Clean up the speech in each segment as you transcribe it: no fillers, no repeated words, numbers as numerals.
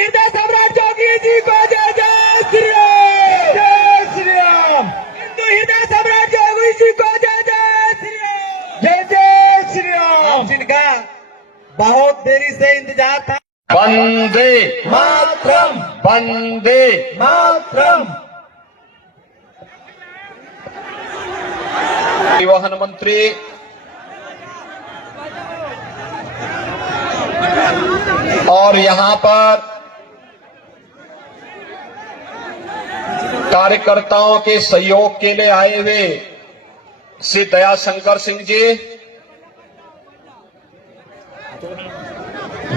हृदय सम्राट जोगी जी को जय जय श्री राम, जय श्री राम। हिंदू हृदय सम्राट जोगी जी को जय जय श्री राम, जय जय श्री राम। जिनका बहुत देरी से इंतजार था। वंदे मातरम, वंदे मातरम। परिवहन मंत्री और यहां पर कार्यकर्ताओं के सहयोग के लिए आए हुए श्री दयाशंकर सिंह जी,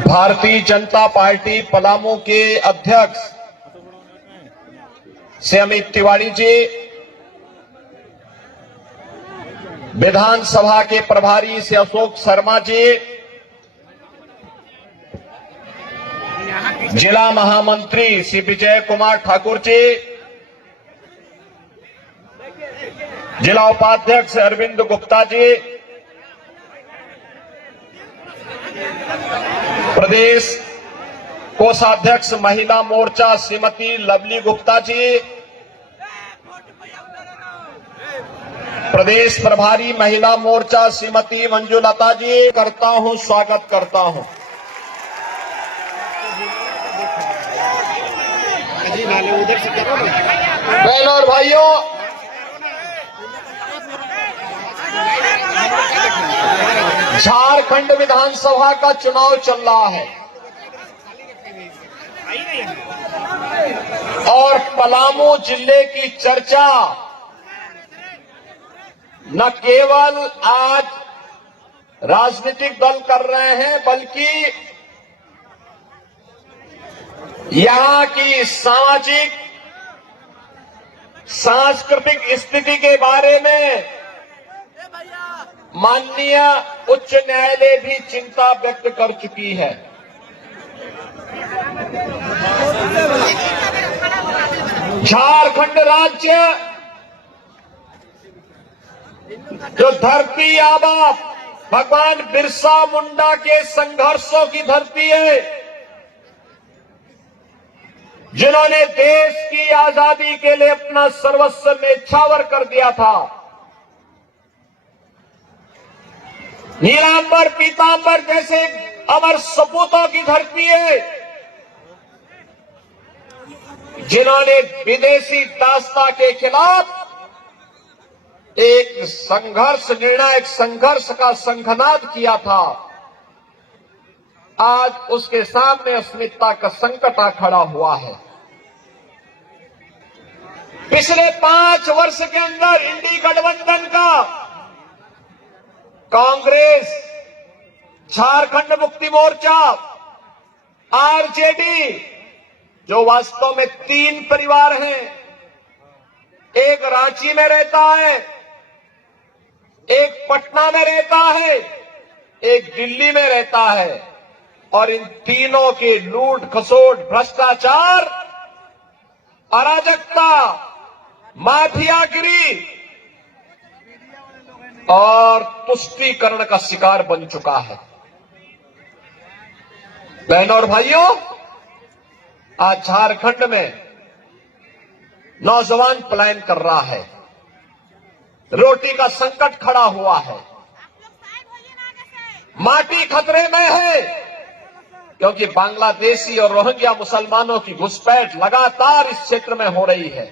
भारतीय जनता पार्टी पलामू के अध्यक्ष श्री अमित तिवारी जी, विधानसभा के प्रभारी श्री अशोक शर्मा जी, जिला महामंत्री श्री विजय कुमार ठाकुर जी, जिला उपाध्यक्ष अरविंद गुप्ता जी, प्रदेश कोषाध्यक्ष महिला मोर्चा श्रीमती लवली गुप्ता जी, प्रदेश प्रभारी महिला मोर्चा श्रीमती मंजुलता जी, करता हूं, स्वागत करता हूं। बहनों और भाइयों, झारखंड विधानसभा का चुनाव चल रहा है और पलामू जिले की चर्चा न केवल आज राजनीतिक दल कर रहे हैं, बल्कि यहां की सामाजिक सांस्कृतिक स्थिति के बारे में माननीय उच्च न्यायालय भी चिंता व्यक्त कर चुकी है। झारखंड राज्य जो धरती आबा भगवान बिरसा मुंडा के संघर्षों की धरती है, जिन्होंने देश की आजादी के लिए अपना सर्वस्व न्यौछावर कर दिया था, नीलांबर पीतांबर जैसे अमर सपूतों की धरती है, जिन्होंने विदेशी दासता के खिलाफ एक संघर्ष, निर्णायक संघर्ष का शंखनाद किया था। आज उसके सामने अस्मिता का संकट आ खड़ा हुआ है। पिछले 5 वर्ष के अंदर इंडी गठबंधन का कांग्रेस, झारखंड मुक्ति मोर्चा, आरजेडी, जो वास्तव में 3 परिवार हैं, एक रांची में रहता है, एक पटना में रहता है, एक दिल्ली में रहता है, और इन तीनों के लूट खसोट, भ्रष्टाचार, अराजकता, माफियागिरी और तुष्टीकरण का शिकार बन चुका है। बहनों और भाइयों, आज झारखंड में नौजवान पलायन कर रहा है, रोटी का संकट खड़ा हुआ है, माटी खतरे में है, क्योंकि बांग्लादेशी और रोहिंग्या मुसलमानों की घुसपैठ लगातार इस क्षेत्र में हो रही है।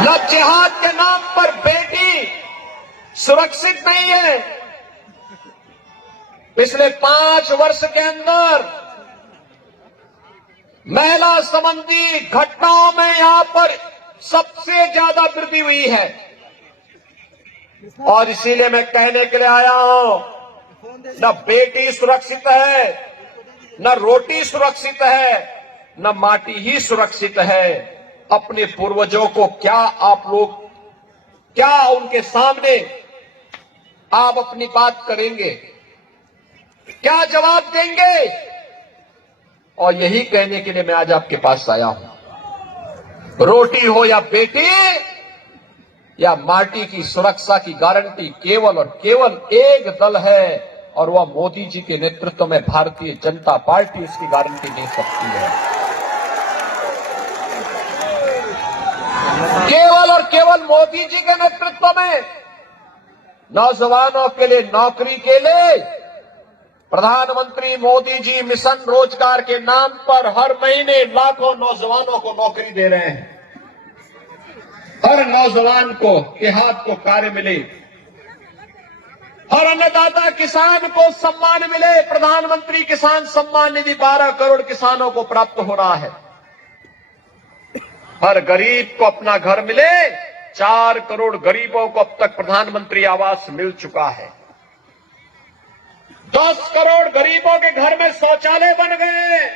न जिहाद के नाम पर बेटी सुरक्षित नहीं है। पिछले 5 वर्ष के अंदर महिला संबंधी घटनाओं में यहां पर सबसे ज्यादा वृद्धि हुई है, और इसीलिए मैं कहने के लिए आया हूं, न बेटी सुरक्षित है, न रोटी सुरक्षित है, न माटी ही सुरक्षित है। अपने पूर्वजों को क्या उनके सामने आप अपनी बात करेंगे, क्या जवाब देंगे? और यही कहने के लिए मैं आज आपके पास आया हूं। रोटी हो या बेटी या माटी की सुरक्षा की गारंटी केवल और केवल एक दल है, और वह मोदी जी के नेतृत्व में भारतीय जनता पार्टी इसकी गारंटी दे सकती है। केवल और केवल मोदी जी के नेतृत्व में नौजवानों के लिए नौकरी के लिए प्रधानमंत्री मोदी जी मिशन रोजगार के नाम पर हर महीने लाखों नौजवानों को नौकरी दे रहे हैं। हर नौजवान को के हाथ को कार्य मिले, हर अन्नदाता किसान को सम्मान मिले। प्रधानमंत्री किसान सम्मान निधि 12 करोड़ किसानों को प्राप्त हो रहा है। हर गरीब को अपना घर मिले। 4 करोड़ गरीबों को अब तक प्रधानमंत्री आवास मिल चुका है। 10 करोड़ गरीबों के घर में शौचालय बन गए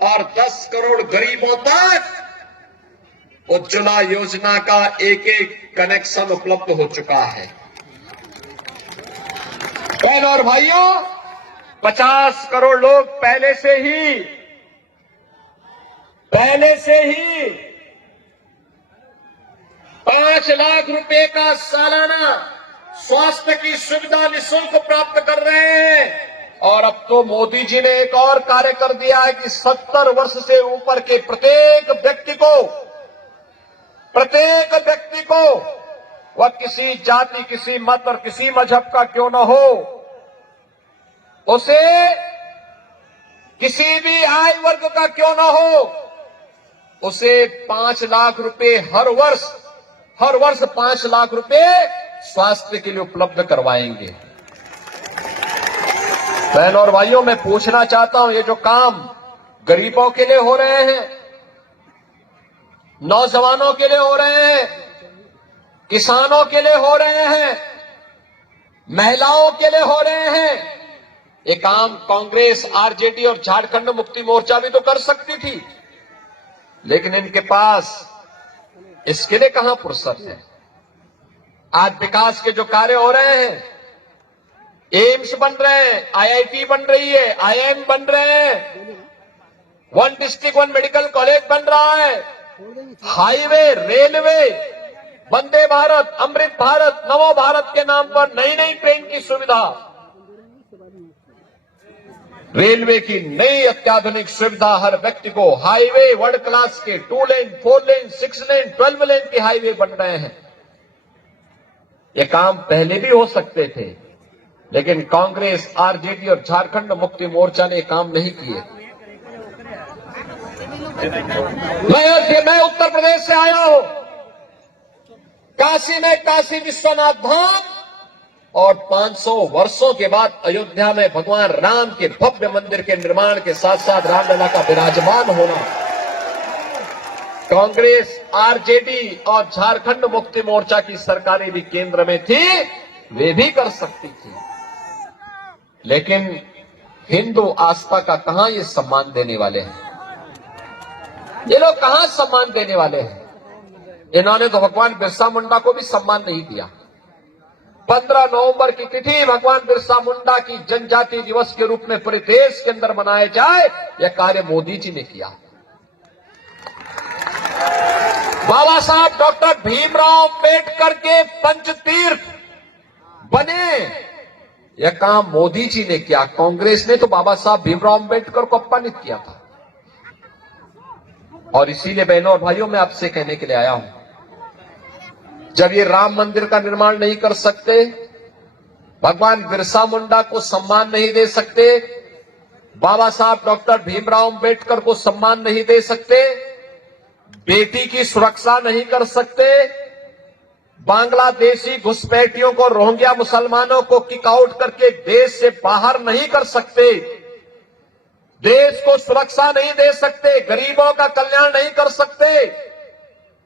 और 10 करोड़ गरीबों तक उज्ज्वला योजना का एक एक कनेक्शन उपलब्ध हो चुका है। बहनों और भाइयों, 50 करोड़ लोग पहले से ही 5 लाख रुपए का सालाना स्वास्थ्य की सुविधा निःशुल्क प्राप्त कर रहे हैं। और अब तो मोदी जी ने एक और कार्य कर दिया है कि 70 वर्ष से ऊपर के प्रत्येक व्यक्ति को वह किसी जाति, किसी मत और किसी मजहब का क्यों न हो, उसे किसी भी आय वर्ग का क्यों न हो, उसे 5 लाख रुपए हर वर्ष 5 लाख रुपए स्वास्थ्य के लिए उपलब्ध करवाएंगे। बहनों और भाइयों, मैं पूछना चाहता हूं, ये जो काम गरीबों के लिए हो रहे हैं, नौजवानों के लिए हो रहे हैं, किसानों के लिए हो रहे हैं, महिलाओं के लिए हो रहे हैं, ये काम कांग्रेस, आरजेडी और झारखंड मुक्ति मोर्चा भी तो कर सकती थी, लेकिन इनके पास इसके लिए कहां फुर्सत है। आज विकास के जो कार्य हो रहे हैं, एम्स बन रहे हैं, आईआईटी बन रही है, आईआईएम बन रहे हैं, 1 डिस्ट्रिक्ट 1 मेडिकल कॉलेज बन रहा है, हाईवे, रेलवे, वंदे भारत, अमृत भारत, नवो भारत के नाम पर नई ट्रेन की सुविधा, रेलवे की नई अत्याधुनिक सुविधा, हर व्यक्ति को हाईवे वर्ल्ड क्लास के 2 लेन, 4 लेन, 6 लेन, 12 लेन के हाईवे बन रहे हैं। ये काम पहले भी हो सकते थे, लेकिन कांग्रेस, आरजेडी और झारखंड मुक्ति मोर्चा ने काम नहीं किए। मैं उत्तर प्रदेश से आया हूं। काशी में काशी विश्वनाथ धाम और 500 वर्षों के बाद अयोध्या में भगवान राम के भव्य मंदिर के निर्माण के साथ साथ रामलला का विराजमान होना, कांग्रेस, आरजेडी और झारखंड मुक्ति मोर्चा की सरकारें भी केंद्र में थी, वे भी कर सकती थी, लेकिन हिंदू आस्था का कहां ये सम्मान देने वाले हैं? ये लोग कहां सम्मान देने वाले हैं? इन्होंने तो भगवान बिरसा मुंडा को भी सम्मान नहीं दिया। 15 नवंबर की तिथि भगवान बिरसा मुंडा की जनजाति दिवस के रूप में पूरे देश के अंदर मनाया जाए, यह कार्य मोदी जी ने किया। बाबा साहब डॉक्टर भीमराव अंबेडकर के पंचतीर्थ बने, यह काम मोदी जी ने किया। कांग्रेस ने तो बाबा साहब भीमराव अंबेडकर को अपमानित किया था। और इसीलिए बहनों और भाइयों, मैं आपसे कहने के लिए आया हूं, जब ये राम मंदिर का निर्माण नहीं कर सकते, भगवान बिरसा मुंडा को सम्मान नहीं दे सकते, बाबा साहब डॉक्टर भीमराव अंबेडकर को सम्मान नहीं दे सकते, बेटी की सुरक्षा नहीं कर सकते, बांग्लादेशी घुसपैठियों को, रोहिंग्या मुसलमानों को किक आउट करके देश से बाहर नहीं कर सकते, देश को सुरक्षा नहीं दे सकते, गरीबों का कल्याण नहीं कर सकते,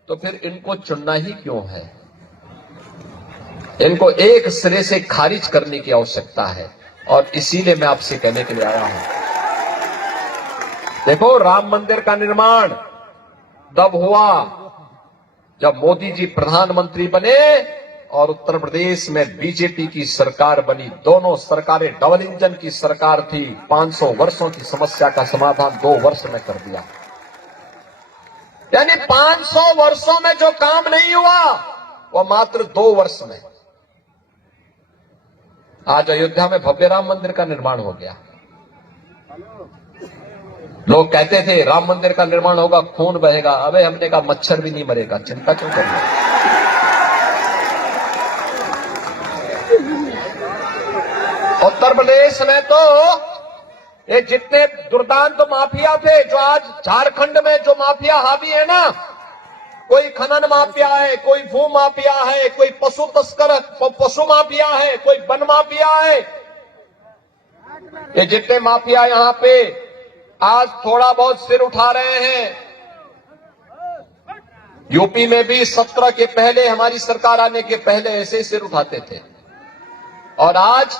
तो फिर इनको चुनना ही क्यों है? इनको एक सिरे से खारिज करने की आवश्यकता है। और इसीलिए मैं आपसे कहने के लिए आया हूं, देखो, राम मंदिर का निर्माण तब हुआ जब मोदी जी प्रधानमंत्री बने और उत्तर प्रदेश में बीजेपी की सरकार बनी। दोनों सरकारें डबल इंजन की सरकार थी। 500 वर्षों की समस्या का समाधान 2 वर्ष में कर दिया। यानी 500 वर्षों में जो काम नहीं हुआ, वो मात्र 2 वर्ष में। आज अयोध्या में भव्य राम मंदिर का निर्माण हो गया। लोग कहते थे राम मंदिर का निर्माण होगा खून बहेगा। अबे हमने कहा मच्छर भी नहीं मरेगा, चिंता क्यों कर रहे हो? उत्तर प्रदेश में तो ये जितने दुर्दांत माफिया थे, जो आज झारखंड में जो माफिया हावी है ना, कोई खनन माफिया है, कोई भू माफिया है, कोई पशु तस्कर पशु माफिया है, कोई वन माफिया है, ये जितने माफिया यहां पे आज थोड़ा बहुत सिर उठा रहे हैं। यूपी में भी 17 के पहले, हमारी सरकार आने के पहले ऐसे ही सिर उठाते थे, और आज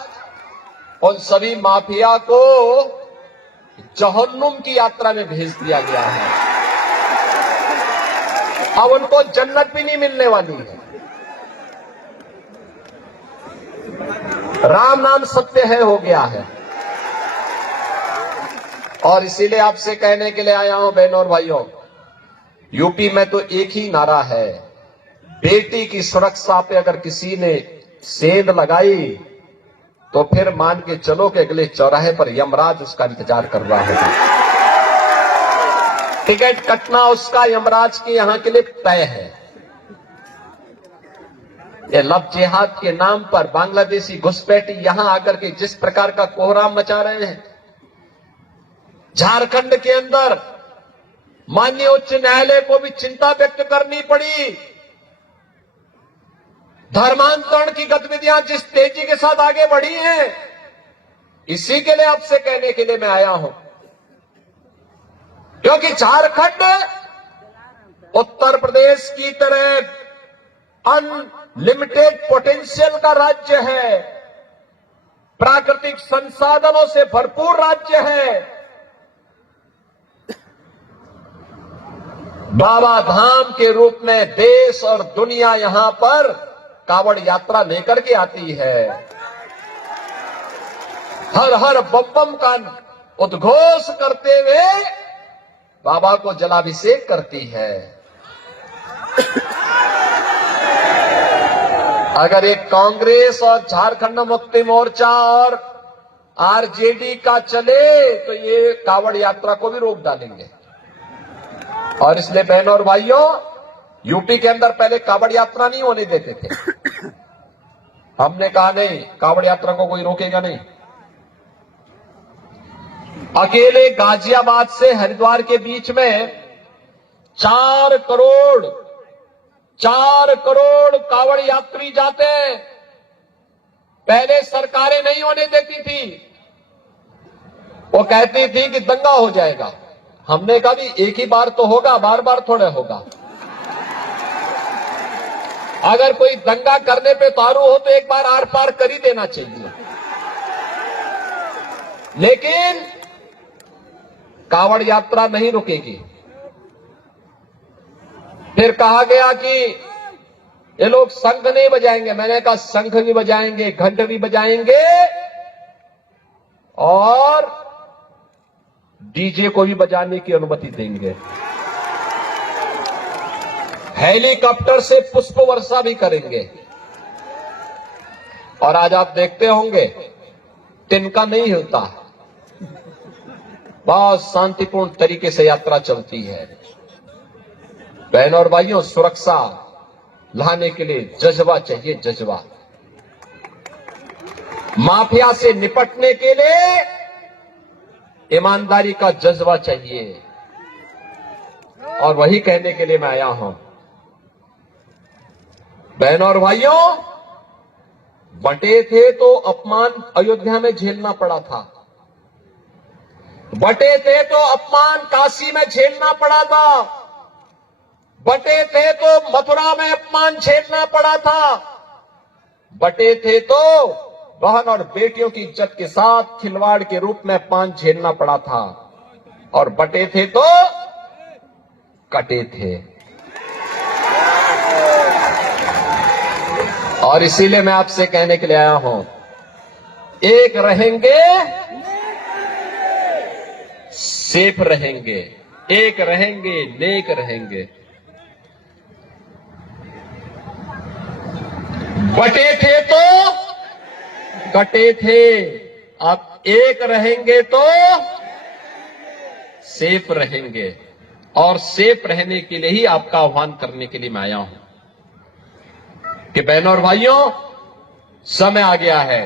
उन सभी माफिया को जहन्नुम की यात्रा में भेज दिया गया है। अब उनको जन्नत भी नहीं मिलने वाली है। राम नाम सत्य है हो गया है। और इसीलिए आपसे कहने के लिए आया हूं बहनों और भाइयों, यूपी में तो एक ही नारा है, बेटी की सुरक्षा पे अगर किसी ने सेंध लगाई तो फिर मान के चलो कि अगले चौराहे पर यमराज उसका इंतजार कर रहा है। टिकट कटना उसका यमराज के यहां के लिए तय है। ये लव जिहाद के नाम पर बांग्लादेशी घुसपैठी यहां आकर के जिस प्रकार का कोहराम मचा रहे हैं, झारखंड के अंदर माननीय उच्च न्यायालय को भी चिंता व्यक्त करनी पड़ी। धर्मांतरण की गतिविधियां जिस तेजी के साथ आगे बढ़ी हैं, इसी के लिए आपसे कहने के लिए मैं आया हूं, क्योंकि झारखंड उत्तर प्रदेश की तरह अनलिमिटेड पोटेंशियल का राज्य है, प्राकृतिक संसाधनों से भरपूर राज्य है। बाबा धाम के रूप में देश और दुनिया यहां पर कावड़ यात्रा लेकर के आती है, हर हर बम बम का उद्घोष करते हुए बाबा को जलाभिषेक करती है। अगर एक कांग्रेस और झारखंड मुक्ति मोर्चा और आरजेडी का चले तो ये कावड़ यात्रा को भी रोक डालेंगे। और इसलिए बहनों और भाइयों, यूपी के अंदर पहले कावड़ यात्रा नहीं होने देते थे। हमने कहा नहीं, कावड़ यात्रा को कोई रोकेगा नहीं। अकेले गाजियाबाद से हरिद्वार के बीच में 4 करोड़ कावड़ यात्री जाते हैं। पहले सरकारें नहीं होने देती थी, वो कहती थी कि दंगा हो जाएगा। हमने कहा भी एक ही बार तो होगा, बार बार थोड़े होगा। अगर कोई दंगा करने पे उतारू हो तो एक बार आर पार कर ही देना चाहिए। लेकिन कावड़ यात्रा नहीं रुकेगी। फिर कहा गया कि ये लोग शंख नहीं बजाएंगे। मैंने कहा शंख भी बजाएंगे, घंट भी बजाएंगे और डीजे को भी बजाने की अनुमति देंगे। हेलीकॉप्टर से पुष्प वर्षा भी करेंगे। और आज आप देखते होंगे तिनका नहीं हिलता, बहुत शांतिपूर्ण तरीके से यात्रा चलती है। बहनों और भाइयों, सुरक्षा लाने के लिए जज्बा चाहिए, जज्बा। माफिया से निपटने के लिए ईमानदारी का जज्बा चाहिए। और वही कहने के लिए मैं आया हूं। बहनों और भाइयों, बटे थे तो अपमान अयोध्या में झेलना पड़ा था, बटे थे तो अपमान काशी में झेलना पड़ा था, बटे थे तो मथुरा में अपमान झेलना पड़ा था, बटे थे तो बहन और बेटियों की इज्जत के साथ खिलवाड़ के रूप में अपमान झेलना पड़ा था, और बटे थे तो कटे थे। और इसीलिए मैं आपसे कहने के लिए आया हूं, एक रहेंगे सेफ रहेंगे, एक रहेंगे नेक रहेंगे। बटे थे तो कटे थे, अब एक रहेंगे तो सेफ रहेंगे, और सेफ रहने के लिए ही आपका आह्वान करने के लिए मैं आया हूं कि बहनों और भाइयों, समय आ गया है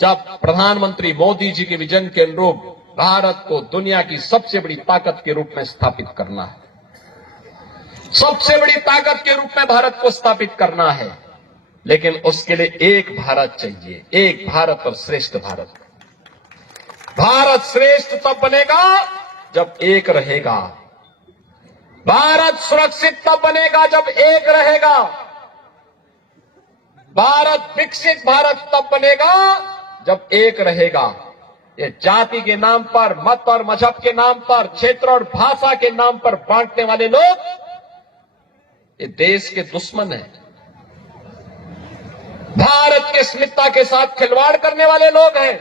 जब प्रधानमंत्री मोदी जी के विजन के अनुरूप भारत को दुनिया की सबसे बड़ी ताकत के रूप में स्थापित करना है। सबसे बड़ी ताकत के रूप में भारत को स्थापित करना है, लेकिन उसके लिए एक भारत चाहिए, एक भारत और श्रेष्ठ भारत। भारत श्रेष्ठ तब बनेगा जब एक रहेगा। भारत सुरक्षित तब बनेगा जब एक रहेगा। भारत विकसित भारत तब बनेगा जब एक रहेगा। ये जाति के नाम पर, मत और मजहब के नाम पर, क्षेत्र और भाषा के नाम पर बांटने वाले लोग ये देश के दुश्मन हैं। भारत के अस्मिता के साथ खिलवाड़ करने वाले लोग हैं।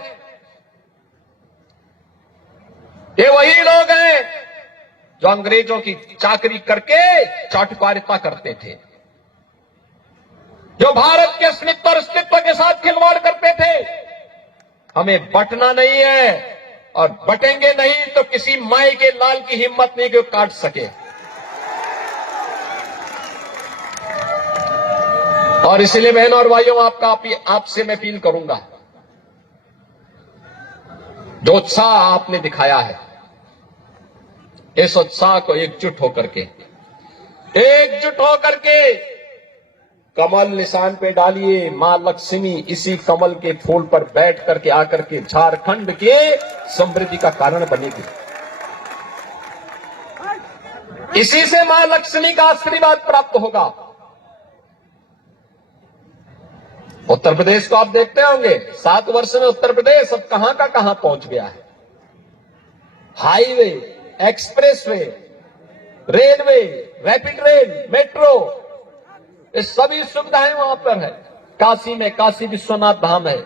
ये वही लोग हैं जो अंग्रेजों की चाकरी करके चाटुकारिता करते थे, जो भारत के अस्मिता और अस्तित्व के साथ खिलवाड़ करते थे। हमें बटना नहीं है, और बटेंगे नहीं तो किसी माई के लाल की हिम्मत नहीं कि वो काट सके। और इसलिए बहनों और भाइयों, आपसे मैं अपील करूंगा, जो उत्साह आपने दिखाया है, इस उत्साह को एकजुट होकर के कमल निशान पे डालिए। मां लक्ष्मी इसी कमल के फूल पर बैठ करके आकर के झारखंड के समृद्धि का कारण बनेगी। इसी से मां लक्ष्मी का आशीर्वाद प्राप्त होगा। उत्तर प्रदेश को आप देखते होंगे, 7 वर्ष में उत्तर प्रदेश अब कहां का कहां पहुंच गया है। Highway, expressway, railway, rapid rail, metro, ये सभी सुविधाएं वहां पर है। काशी में काशी विश्वनाथ धाम है,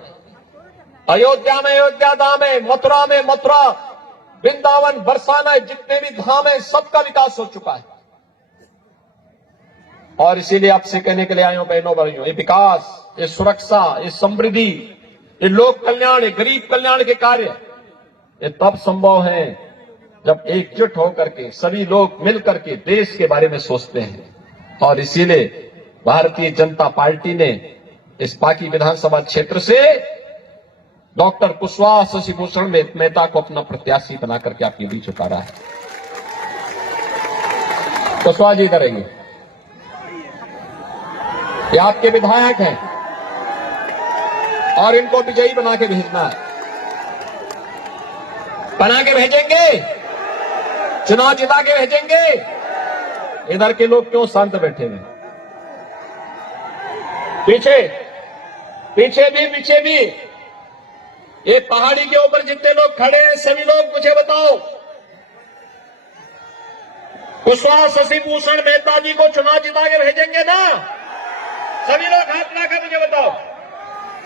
अयोध्या में अयोध्या धाम है, मथुरा में मथुरा, वृंदावन, बरसाना, जितने भी धाम है सबका विकास हो चुका है। और इसीलिए आपसे कहने के लिए आए हूं बहनों भाइयों, ये विकास, ये सुरक्षा, ये समृद्धि, ये लोक कल्याण, ये गरीब कल्याण के कार्य, ये तब संभव है जब एकजुट होकर के सभी लोग मिलकर के देश के बारे में सोचते हैं। और इसीलिए भारतीय जनता पार्टी ने इस पाकी विधानसभा क्षेत्र से डॉक्टर कुशवाहा शशिभूषण मेहता को अपना प्रत्याशी बना करके आपके बीच उतारा है। कुशवाहा जी करेंगे, ये आपके विधायक हैं और इनको विजयी बना के भेजना है। बना के भेजेंगे, चुनाव जिता के भेजेंगे। इधर के लोग क्यों शांत बैठे हुए? पीछे भी ये पहाड़ी के ऊपर जितने लोग खड़े हैं सभी लोग मुझे बताओ, कुशवाहा शशिभूषण मेहता जी को चुनाव जिता के भेजेंगे ना? सभी लोग हाथ मिलाकर मुझे बताओ,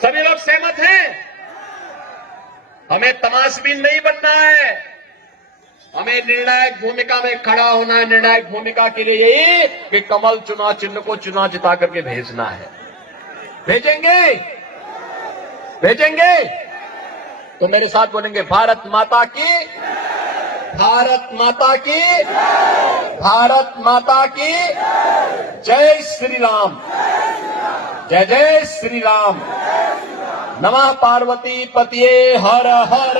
सभी लोग सहमत हैं? हमें तमाशबीन नहीं बनना है, हमें निर्णायक भूमिका में खड़ा होना है। निर्णायक भूमिका के लिए यही कि कमल चुनाव चिन्ह को चुनाव जिता करके भेजना है। भेजेंगे तो मेरे साथ बोलेंगे, भारत माता की, भारत माता की, भारत माता की जय श्री राम, जय जय श्री राम। नमः पार्वती पतिये हर हर